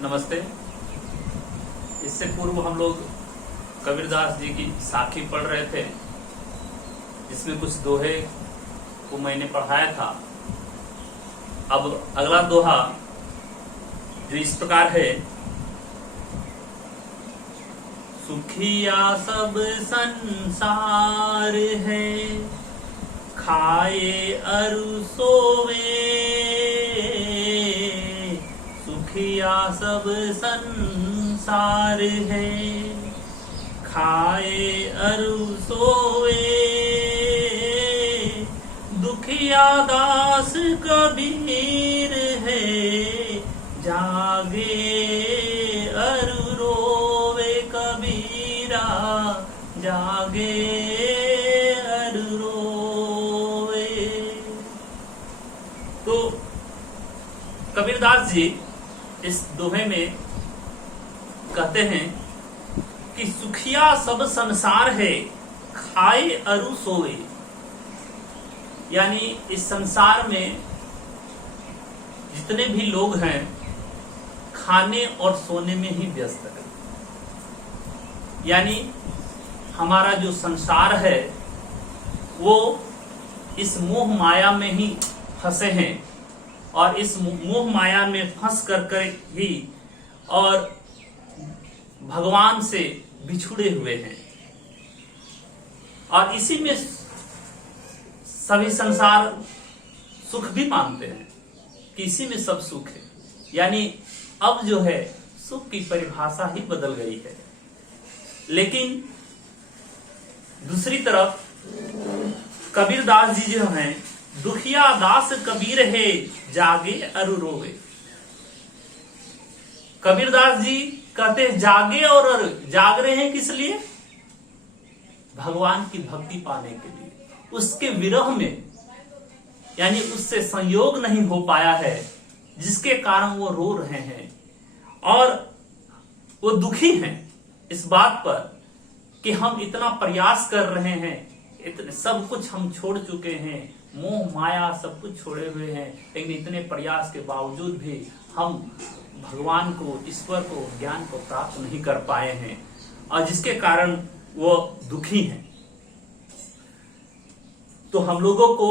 नमस्ते। इससे पूर्व हम लोग कबीरदास जी की साखी पढ़ रहे थे, जिसमें कुछ दोहे को मैंने पढ़ाया था। अब अगला दोहा जो इस प्रकार है। सुखिया सब संसार है, खाए अरु सोवे। सुखिया सब संसार है, खाए अरु सोवे। दुखिया दास कबीर है, जागे अरु रोवे। कबीरा जागे अरु रोवे। तो कबीरदास जी इस दोहे में कहते हैं कि सुखिया सब संसार है, खाए अरु सोवे। यानी इस संसार में जितने भी लोग हैं, खाने और सोने में ही व्यस्त है। यानी हमारा जो संसार है वो इस मोह माया में ही फंसे हैं, और इस मोह माया में फंस कर ही और भगवान से बिछुड़े हुए हैं। और इसी में सभी संसार सुख भी मानते हैं कि इसी में सब सुख है। यानी अब जो है सुख की परिभाषा ही बदल गई है। लेकिन दूसरी तरफ कबीरदास जी जो हैं, दुखिया दास कबीर है, जागे अरु रोवे। कबीरदास जी कहते हैं जागे और अरु। जाग रहे हैं किस लिए? भगवान की भक्ति पाने के लिए। उसके विरह में, यानी उससे संयोग नहीं हो पाया है, जिसके कारण वो रो रहे हैं। और वो दुखी हैं इस बात पर कि हम इतना प्रयास कर रहे हैं, इतने सब कुछ हम छोड़ चुके हैं, मोह माया सब कुछ छोड़े हुए हैं, लेकिन इतने प्रयास के बावजूद भी हम भगवान को, ईश्वर को, ज्ञान को प्राप्त नहीं कर पाए हैं, और जिसके कारण वो दुखी हैं। तो हम लोगों को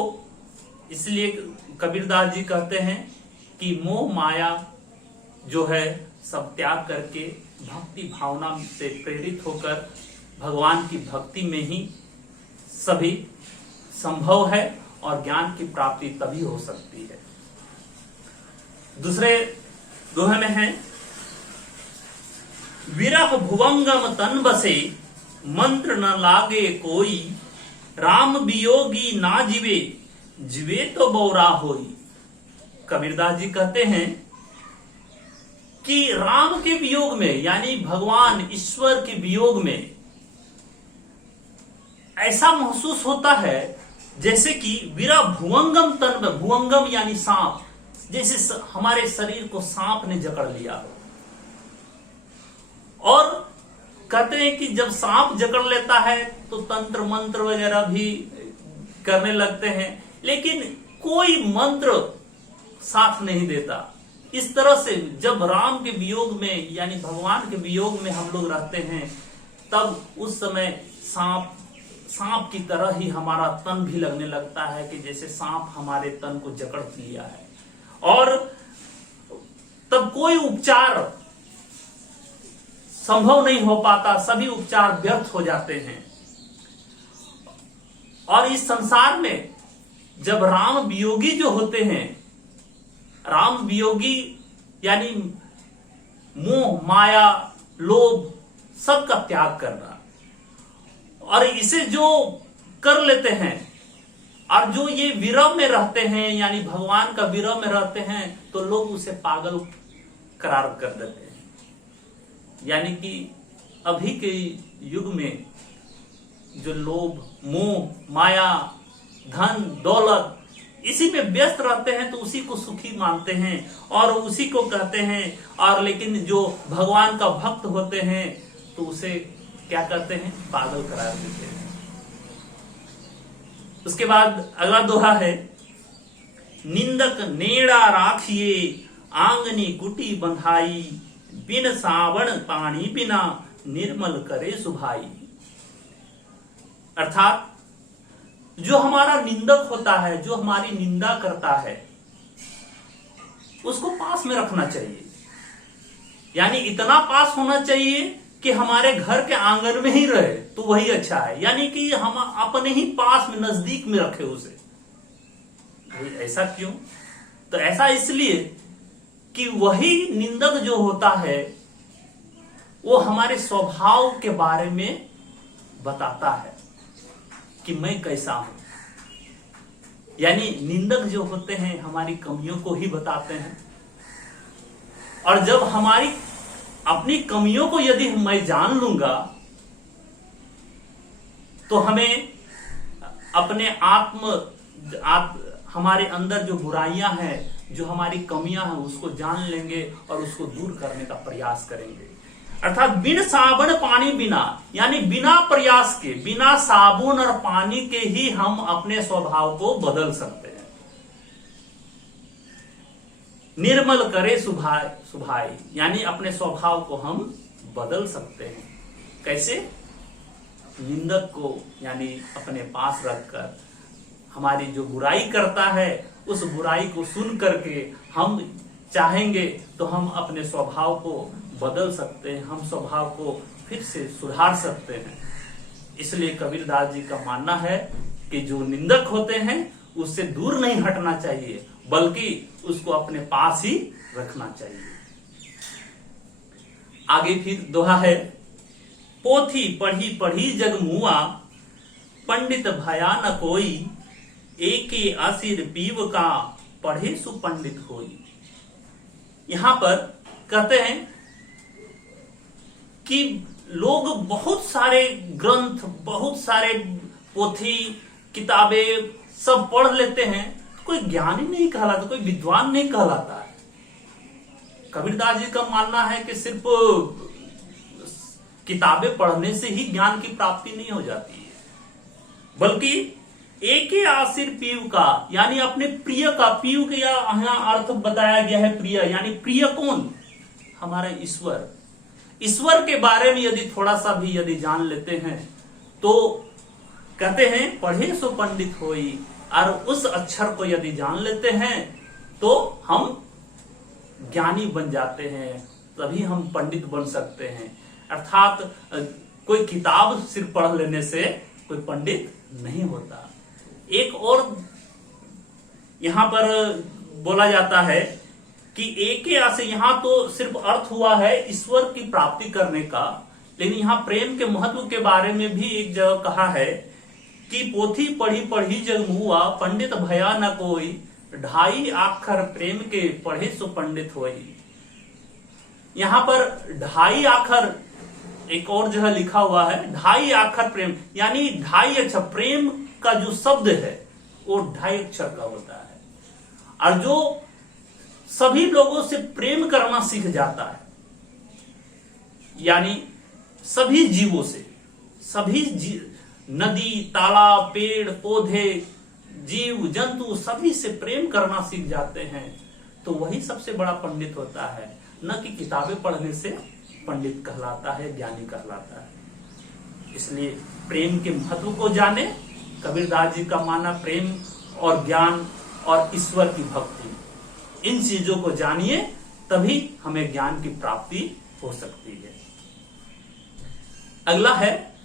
इसलिए कबीरदास जी कहते हैं कि मोह माया जो है सब त्याग करके भक्ति भावना से प्रेरित होकर भगवान की भक्ति में ही सभी संभव है, और ज्ञान की प्राप्ति तभी हो सकती है। दूसरे दोहे में है, विरह भुवंगम तन बसे, मंत्र न लागे कोई। राम वियोगी ना जीवे, जीवे तो बौरा होई। कबीरदास जी कहते हैं कि राम के वियोग में, यानी भगवान ईश्वर के वियोग में ऐसा महसूस होता है जैसे कि विरह भुवंगम तन। भुवंगम यानी सांप, जैसे हमारे शरीर को सांप ने जकड़ लिया हो। और कहते हैं कि जब सांप जकड़ लेता है तो तंत्र मंत्र वगैरह भी करने लगते हैं, लेकिन कोई मंत्र साथ नहीं देता। इस तरह से जब राम के वियोग में, यानी भगवान के वियोग में हम लोग रहते हैं, तब उस समय सांप की तरह ही हमारा तन भी लगने लगता है कि जैसे सांप हमारे तन को जकड़ लिया है। और तब कोई उपचार संभव नहीं हो पाता, सभी उपचार व्यर्थ हो जाते हैं। और इस संसार में जब राम वियोगी जो होते हैं, राम वियोगी यानी मोह माया लोभ सबका त्याग करना, और इसे जो कर लेते हैं, और जो ये विरह में रहते हैं, यानी भगवान का विरह में रहते हैं, तो लोग उसे पागल करार कर देते हैं। यानी कि अभी के युग में जो लोभ मोह माया धन दौलत इसी में व्यस्त रहते हैं, तो उसी को सुखी मानते हैं और उसी को कहते हैं। और लेकिन जो भगवान का भक्त होते हैं तो उसे क्या करते हैं? पागल करार देते हैं। उसके बाद अगला दोहा है, निंदक नेड़ा राखिए आंगनी कुटी बंधाई, बिन सावन पानी बिना निर्मल करे सुभाई। अर्थात जो हमारा निंदक होता है, जो हमारी निंदा करता है, उसको पास में रखना चाहिए। यानी इतना पास होना चाहिए कि हमारे घर के आंगन में ही रहे तो वही अच्छा है। यानी कि हम अपने ही पास में, नजदीक में रखे उसे। ऐसा क्यों? तो ऐसा इसलिए कि वही निंदक जो होता है वो हमारे स्वभाव के बारे में बताता है कि मैं कैसा हूं। यानी निंदक जो होते हैं हमारी कमियों को ही बताते हैं। और जब हमारी अपनी कमियों को यदि मैं जान लूंगा तो हमें अपने हमारे अंदर जो बुराइयां हैं, जो हमारी कमियां हैं, उसको जान लेंगे और उसको दूर करने का प्रयास करेंगे। अर्थात बिन साबुन पानी बिना, यानी बिना प्रयास के, बिना साबुन और पानी के ही हम अपने स्वभाव को बदल सकते हैं। निर्मल करे सुभाई, यानी अपने स्वभाव को हम बदल सकते हैं। कैसे? निंदक को यानी अपने पास रखकर, हमारी जो बुराई करता है उस बुराई को सुन करके हम चाहेंगे तो हम अपने स्वभाव को बदल सकते हैं, हम स्वभाव को फिर से सुधार सकते हैं। इसलिए कबीरदास जी का मानना है कि जो निंदक होते हैं उससे दूर नहीं हटना चाहिए, बल्कि उसको अपने पास ही रखना चाहिए। आगे फिर दोहा है, पोथी पढ़ी पढ़ी जग मुआ, पंडित भया न कोई, एके आसिर पीव का, पढ़े सुपंडित होई। यहां पर कहते हैं कि लोग बहुत सारे ग्रंथ, बहुत सारे पोथी किताबें सब पढ़ लेते हैं, कोई ज्ञानी नहीं कहलाता, कोई विद्वान नहीं कहलाता है। कबीरदास जी का मानना है कि सिर्फ किताबें पढ़ने से ही ज्ञान की प्राप्ति नहीं हो जाती है, बल्कि एक ही आसिर पीव का, यानी अपने प्रिय का, पीव के यहाँ अर्थ बताया गया है प्रिय, यानी प्रिय कौन? हमारा ईश्वर। ईश्वर के बारे में यदि थोड़ा सा भी यदि जान लेते हैं तो कहते हैं पढ़े सो पंडित होई, और उस अक्षर को यदि जान लेते हैं तो हम ज्ञानी बन जाते हैं, तभी हम पंडित बन सकते हैं। अर्थात कोई किताब सिर्फ पढ़ लेने से कोई पंडित नहीं होता। एक और यहां पर बोला जाता है कि एक से यहां तो सिर्फ अर्थ हुआ है ईश्वर की प्राप्ति करने का, लेकिन यहां प्रेम के महत्व के बारे में भी एक जगह कहा है कि पोथी पढ़ी पढ़ी जग मुआ, पंडित भया न कोई, ढाई आखर प्रेम के, पढ़े सो पंडित होई। यहां पर ढाई आखर एक और जगह लिखा हुआ है, ढाई आखर प्रेम, यानी ढाई अक्षर, प्रेम का जो शब्द है वो ढाई अक्षर का होता है। और जो सभी लोगों से प्रेम करना सीख जाता है, यानी सभी जीवों से, सभी नदी, तालाब, पेड़ पौधे, जीव जंतु, सभी से प्रेम करना सीख जाते हैं, तो वही सबसे बड़ा पंडित होता है। न कि किताबें पढ़ने से पंडित कहलाता है, ज्ञानी कहलाता है। इसलिए प्रेम के महत्व को जाने। कबीरदास जी का माना प्रेम और ज्ञान और ईश्वर की भक्ति, इन चीजों को जानिए, तभी हमें ज्ञान की प्राप्ति हो सकती है। अगला है,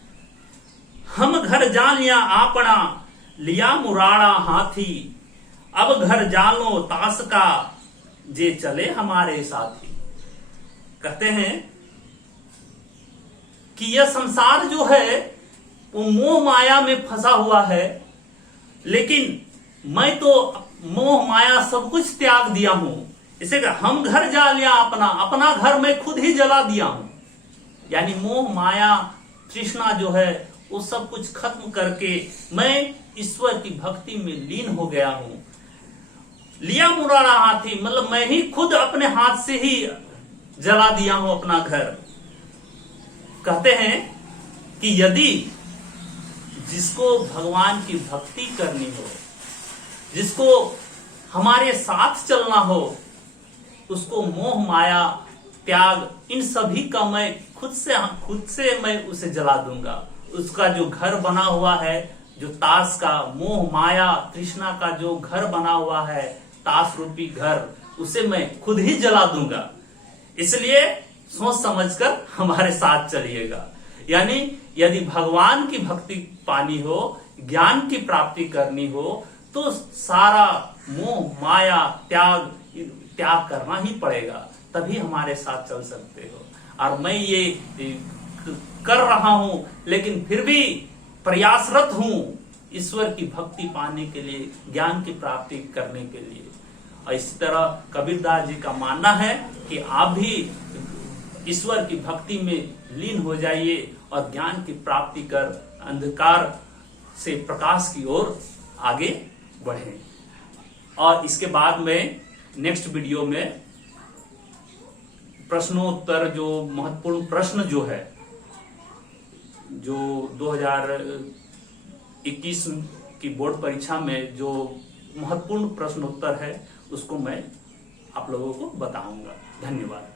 हम घर जालिया आपना, लिया मुराड़ा हाथी, अब घर जालो तास का, जे चले हमारे साथी। कहते हैं कि यह संसार जो है वो मोह माया में फंसा हुआ है, लेकिन मैं तो मोह माया सब कुछ त्याग दिया हूं। इसे हम घर जा लिया अपना, अपना घर मैं खुद ही जला दिया हूं। यानी मोह माया तृष्णा जो है वो सब कुछ खत्म करके मैं ईश्वर की भक्ति में लीन हो गया हूं। लिया मुरारा हाथी, मतलब मैं ही खुद अपने हाथ से ही जला दिया हूं अपना घर। कहते हैं कि यदि जिसको भगवान की भक्ति करनी हो, जिसको हमारे साथ चलना हो, उसको मोह माया त्याग, इन सभी का मैं खुद से मैं उसे जला दूंगा। उसका जो घर बना हुआ है, जो ताश का मोह माया तृष्णा का जो घर बना हुआ है, ताश रूपी घर, उसे मैं खुद ही जला दूंगा। इसलिए सोच समझकर हमारे साथ चलिएगा। यानी यदि भगवान की भक्ति पानी हो, ज्ञान की प्राप्ति करनी हो, तो सारा मोह माया त्याग करना ही पड़ेगा, तभी हमारे साथ चल सकते हो। और मैं ये कर रहा हूं, लेकिन फिर भी प्रयासरत हूं ईश्वर की भक्ति पाने के लिए, ज्ञान की प्राप्ति करने के लिए। और इसी तरह कबीरदास जी का मानना है कि आप भी ईश्वर की भक्ति में लीन हो जाइए और ज्ञान की प्राप्ति कर अंधकार से प्रकाश की ओर आगे बढ़ें। और इसके बाद में नेक्स्ट वीडियो में प्रश्नोत्तर, जो महत्वपूर्ण प्रश्न जो है, जो 2021 की बोर्ड परीक्षा में जो महत्वपूर्ण प्रश्नोत्तर है, उसको मैं आप लोगों को बताऊंगा। धन्यवाद।